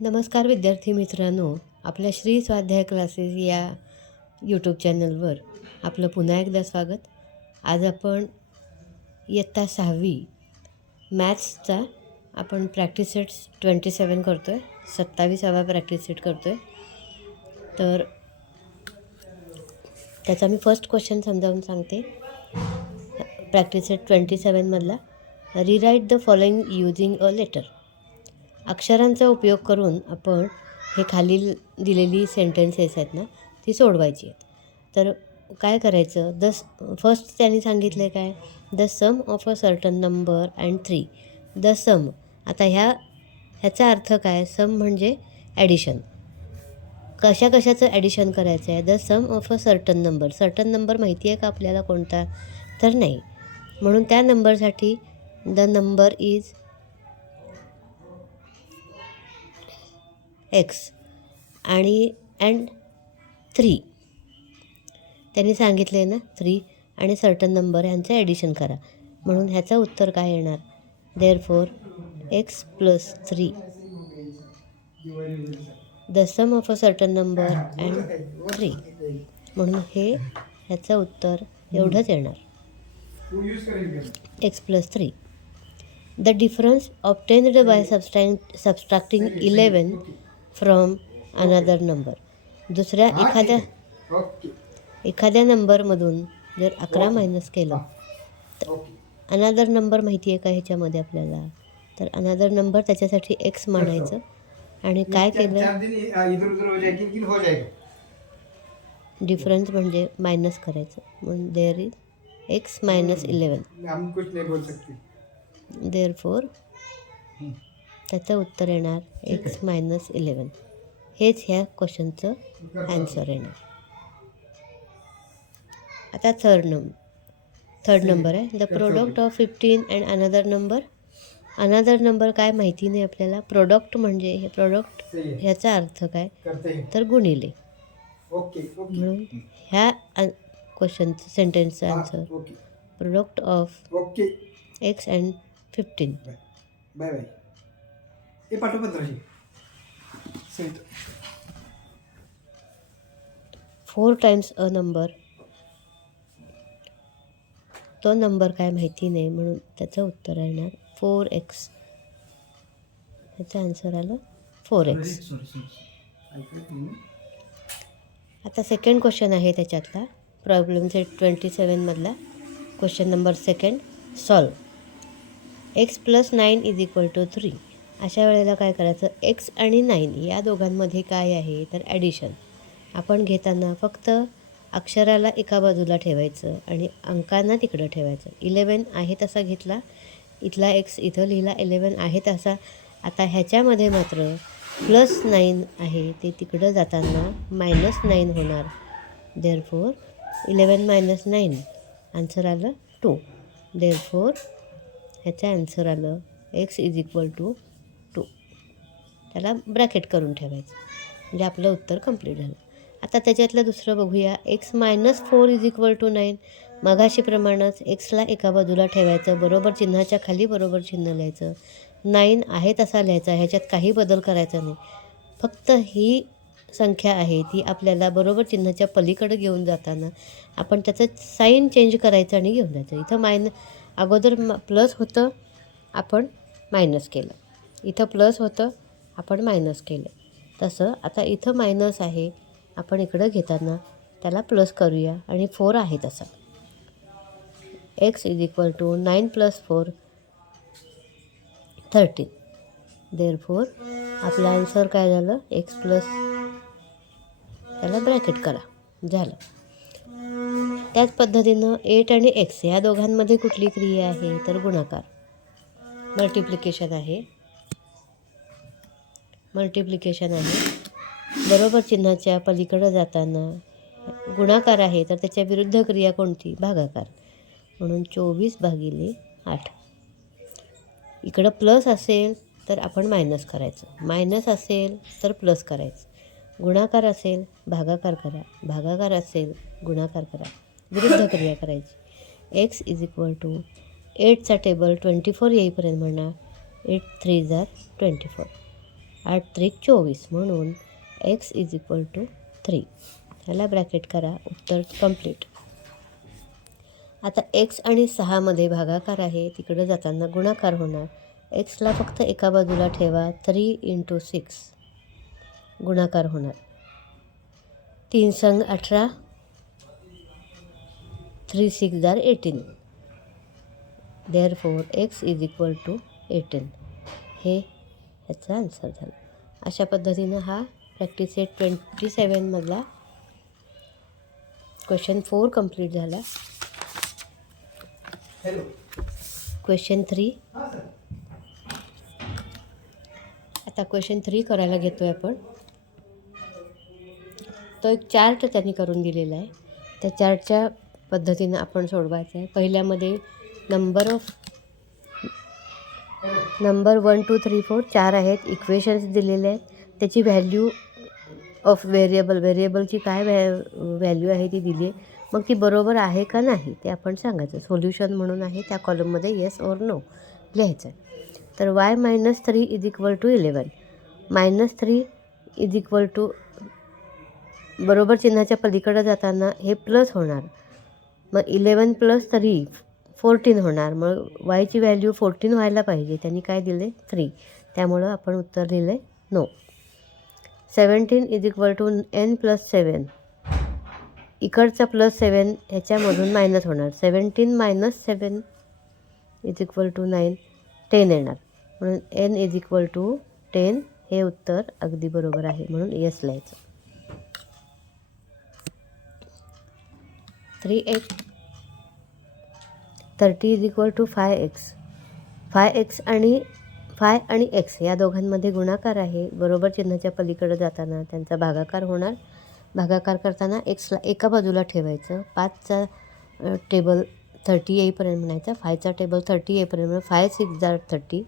नमस्कार विद्यार्थी मित्रांनो, आपल्या श्री स्वाध्याय क्लासेस या यूट्यूब चॅनलवर आपलं पुन्हा एकदा स्वागत. आज आपण इयत्ता 6वी मॅथ्सचा आपण प्रॅक्टिस सेट्स 27 करतो आहे. 27वा प्रॅक्टिस सेट करतो आहे. तर त्याचा मी फर्स्ट क्वेश्चन समजावून सांगते. प्रॅक्टिस सेट 27मधला rewrite the following using a letter. अक्षरांचा उपयोग करून आपण हे खालील दिलेली सेंटेन्सेस आहेत ना ती सोडवायची आहेत. तर काय करायचं, फर्स्ट त्यांनी सांगितलं काय, the sum of a certain number and 3. The sum, आता ह्याचा अर्थ काय, सम म्हणजे ॲडिशन. कशाचं ॲडिशन करायचं आहे, the sum of a certain number. Certain number माहिती आहे का आपल्याला कोणता, तर नाही. म्हणून त्या नंबरसाठी द नंबर इज एक्स आणि अँड 3 त्यांनी सांगितले ना, 3 आणि सर्टन नंबर ह्यांचं ॲडिशन करा. म्हणून ह्याचं उत्तर काय येणार, therefore x plus 3 the sum of a certain number and 3. म्हणून ह्याचं उत्तर एवढंच येणार, x plus 3. The difference obtained by subtracting 11 from another number. दुसऱ्या एखाद्या नंबरमधून जर 11 मायनस केलं तर अनदर नंबर माहिती आहे का ह्याच्यामध्ये आपल्याला, तर अनदर नंबर त्याच्यासाठी एक्स मानायचं आणि काय केलं, डिफरन्स म्हणजे मायनस करायचं. म्हणून there is x minus 11. Therefore त्याचं उत्तर येणार एक्स मायनस 11. हेच ह्या क्वेश्चनचं ॲन्सर येणार. आता थर्ड नंबर आहे, the product of 15 and another number काय माहिती नाही आपल्याला. प्रोडक्ट म्हणजे हे प्रोडक्ट ह्याचा अर्थ काय, तर गुणिले. म्हणून ह्या क्वेश्चनचं सेंटेन्सचा answer product of X and 15. 4 times a number, तो नंबर काय माहिती नाही, म्हणून त्याचं उत्तर येणार 4x. ह्याचं आन्सर आलं 4x. आता सेकंड क्वेश्चन आहे त्याच्यातला, प्रॉब्लेम सेट 27मधला question number second. Solve X plus 9 is equal to 3. अशा वेळेला काय करायचं, एक्स आणि 9 या दोघांमध्ये काय आहे, तर ॲडिशन. आपण घेताना फक्त अक्षराला एका बाजूला ठेवायचं आणि अंकांना तिकडं ठेवायचं. 11 आहे तसा घेतला, इथला एक्स इथं लिहिला, 11 आहे तसा. आता ह्याच्यामध्ये मात्र प्लस 9 आहे, ते तिकडं जाताना मायनस 9 होणार. देअरफॉर 11 मायनस 9 आन्सर आलं 2. देअरफॉर ह्याचं आन्सर आलं एक्स इज इक्वल टू 2. त्याला ब्रॅकेट करून ठेवायचं म्हणजे आपलं उत्तर कंप्लीट झालं. आता त्याच्यातलं दुसरं बघूया, x minus 4 is equal to 9. मगाशीप्रमाणेच एक्सला एका बाजूला ठेवायचं, बरोबर चिन्हाच्या खाली बरोबर चिन्ह लिहायचं, 9 आहे तसा लिहायचा, ह्याच्यात काही बदल करायचा नाही. फक्त ही संख्या आहे ती आपल्याला बरोबर चिन्हाच्या पलीकडे घेऊन जाताना आपण त्याचं साईन चेंज करायचं आणि घेऊन जायचं. इथं अगोदर प्लस होतं, आपण मायनस केलं. इथं प्लस होतं, आपण मायनस केलं. तसं आता इथं मायनस आहे, आपण इकडं घेताना त्याला प्लस करूया आणि 4 आहे तसा. X is equal to 9 plus 4 13. Therefore आपला आन्सर काय झालं, एक्स प्लस, त्याला ब्रॅकेट करा, झालं. त्याच पद्धतीनं 8 आणि एक्स या दोघांमध्ये कुठली क्रिया आहे, तर गुणाकार, मल्टिप्लिकेशन आहे. बरोबर चिन्हाच्या पलीकडे जाताना गुणाकार आहे, तर त्याच्या विरुद्ध क्रिया कोणती, भागाकार. म्हणून 24/8. इकडं प्लस असेल तर आपण मायनस करायचं, मायनस असेल तर प्लस करायचं, गुणाकार असेल भागाकार करा, भागाकार असेल गुणाकार करा, विरुद्ध क्रिया करायची. एक्स इज इक्वल टू 8चा टेबल 24 येईपर्यंत म्हणा, 8 3 जार 24. 8 त्रिक 24 म्हणून x इज इक्वल टू 3. ह्याला ब्रॅकेट करा. उत्तर कंप्लीट. आता x आणि 6मध्ये भागाकार आहे, तिकडे जाताना गुणाकार होणार. एक्सला फक्त एका बाजूला ठेवा. 3 × 6 गुणाकार होणार. 3 संग 18, 3 6 जार 18. Therefore x is equal to 18. हे ह्याचा आन्सर झाला. अशा पद्धतीनं हा प्रॅक्टिस सेट 27मधला क्वेश्चन 4 कंप्लीट झाला. क्वेश्चन 3. आता क्वेश्चन 3 करायला घेतो आहे आपण. तो एक चार्ट त्यांनी करून दिलेला आहे. त्या चार्टच्या पद्धतीनं आपण सोडवायचं आहे. पहिल्यामध्ये नंबर 1 2 3 4 4 आहेत. इक्वेशन्स दिलेले आहेत. त्याची व्हॅल्यू ऑफ व्हेरिएबलची काय व्हॅल्यू आहे ती दिली आहे. मग ती बरोबर आहे का नाही ते आपण सांगायचं. सोल्युशन म्हणून आहे, त्या कॉलममध्ये येस ऑर नो लिहायचं. तर y-3 is equal to 11. -3 is equal to बरोबर चिन्हाच्या पलीकडे जाताना हे प्लस होणार. मग 11 + 3 14 होणार. मग वायची व्हॅल्यू 14 व्हायला पाहिजे. त्यांनी काय दिले 3. त्यामुळं आपण उत्तर लिहिलं आहे नो. 17 इज इक्वल टू n + 7. इकडचा +7 ह्याच्यामधून मायनस होणार. 17 - 7 इज इक्वल टू 9. 10 येणार. म्हणून n इज इक्वल टू 10. हे उत्तर अगदी बरोबर आहे म्हणून येस लिहायचं. 3x 30 is equal to 5x. 5x आणि x या दोघांमध्ये गुणाकार आहे. बरोबर चिन्हाच्या पलीकडे जाताना त्यांचा भागाकार होणार. भागाकार करताना एक्सला एका बाजूला ठेवायचं. 5चा टेबल 30 येईपर्यंत म्हणायचा. 5चा टेबल 30 येईपर्यंत 5 6 जार 30.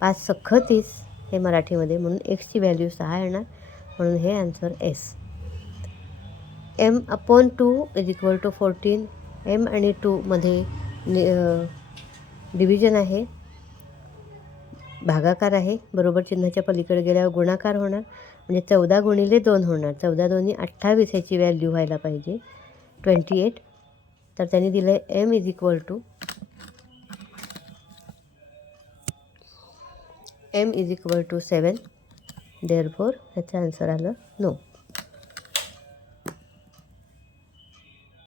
5 सख्ख 30 हे मराठीमध्ये, म्हणून एक्सची व्हॅल्यू 6 येणार. म्हणून हे आन्सर एस. m/2 is equal to 14. m आणि 2 मध्ये डिव्हिजन आहे, भागाकार आहे. बरोबर चिन्हाच्या पलीकडे गेल्यावर गुणाकार होणार. म्हणजे 14 × 2 होणार. 14 2 28 ह्याची व्हॅल्यू व्हायला पाहिजे 28. तर त्यांनी दिलं आहे m is equal to 7. Therefore ह्याचं आन्सर आलं नो.